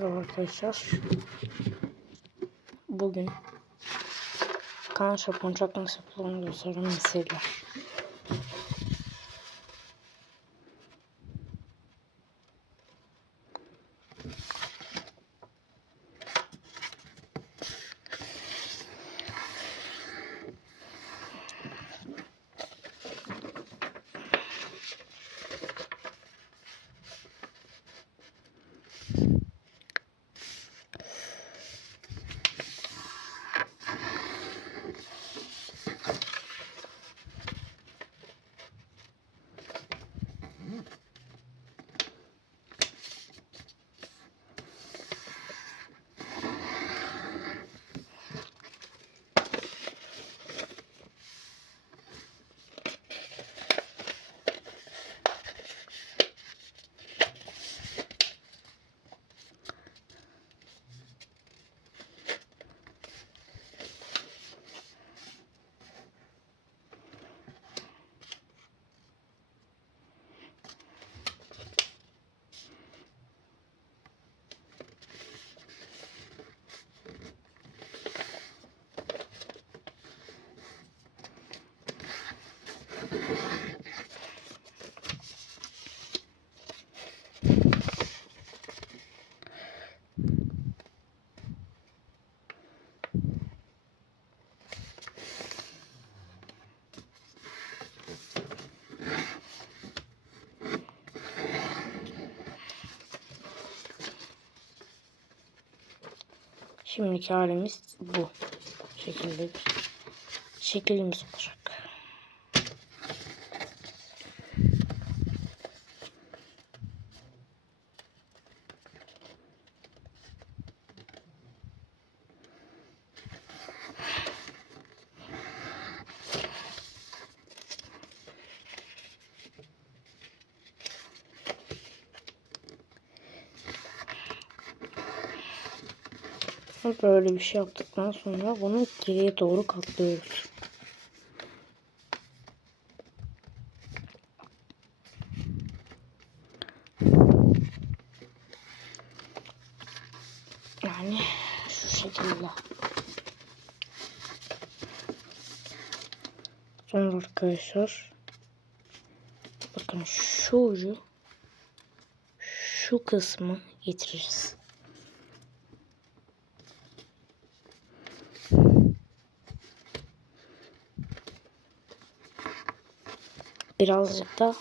Merhaba arkadaşlar. Bugün kan şapon çakma saplarını gösteren meseleler. Şimdiki halimiz bu şekilde şeklimiz olacak. Böyle bir şey yaptıktan sonra bunu geriye doğru katlıyoruz. Yani şu şekilde. Sonra arkadaşlar bakın şu ucu şu kısmı getiririz. Birazcık da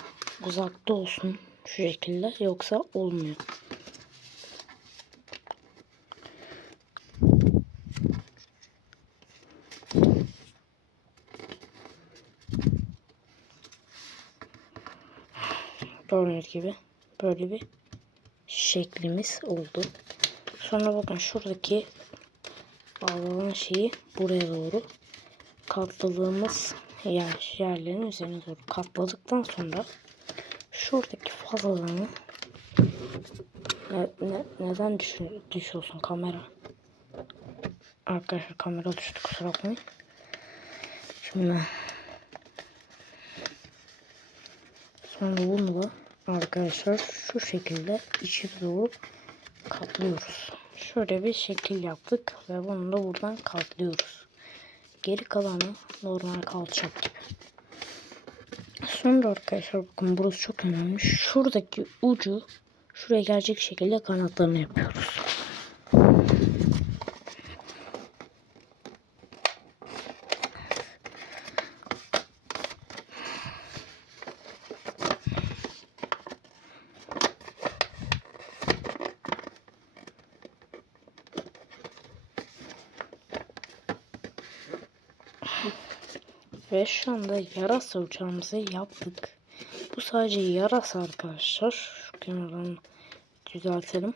uzakta olsun şu şekilde yoksa olmuyor. Gördüğünüz gibi böyle bir şeklimiz oldu. Sonra bakın şuradaki bağlanan şeyi buraya doğru katladığımız yer, yerlerin üzerine doğru katladıktan sonra şuradaki fazlalığını ne, ne, neden düş, düşüyorsun kamera? Arkadaşlar kamera düştü kusura bakmayın. Şimdi sonra bunu da arkadaşlar şu şekilde içeri doğru katlıyoruz. Şöyle bir şekil yaptık ve bunu da buradan katlıyoruz. Geri kalanı normal kalacak gibi. Sonra arkadaşlar bakın burası çok önemli. Şuradaki ucu şuraya gelecek şekilde kanatlarını yapıyoruz. Ve şu anda yarasa uçağımızı yaptık. Bu sadece yarasa arkadaşlar. Şu kenarını düzeltelim.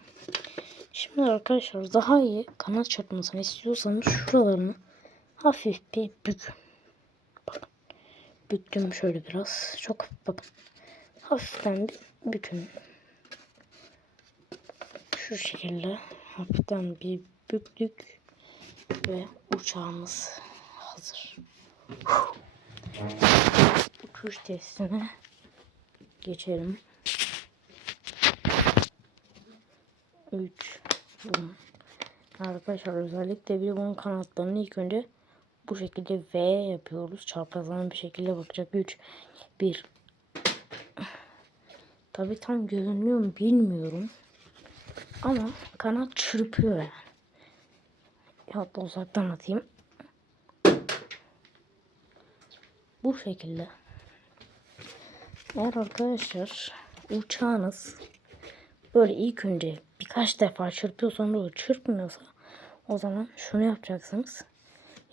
Şimdi arkadaşlar daha iyi kanat çarpmasını istiyorsanız şuralarını hafif bir bükün. Bakın. Büktüm şöyle biraz. Çok bakın. Hafiften bir bükün. Şu şekilde hafiften bir büktük ve uçağımız hazır. Uçuş testine geçelim. 3 Bunun. Arkadaşlar özellikle bir bunun kanatlarını ilk önce bu şekilde V yapıyoruz. Çaprazlama bir şekilde bakacak. 3, 1. Tabi tam görünüyor mu bilmiyorum. Ama kanat çırpıyor yani. Hatta uzaktan atayım. Bu şekilde. Eğer arkadaşlar uçağınız böyle ilk önce birkaç defa çırpıyor sonra çırpmıyorsa o zaman şunu yapacaksınız.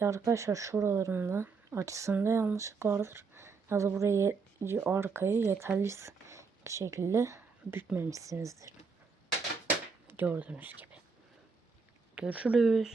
Ya arkadaşlar şuralarında açısında yanlışlık vardır. Ya da burayı arkayı yeterli şekilde bükmemişsinizdir. Gördüğünüz gibi. Görüşürüz.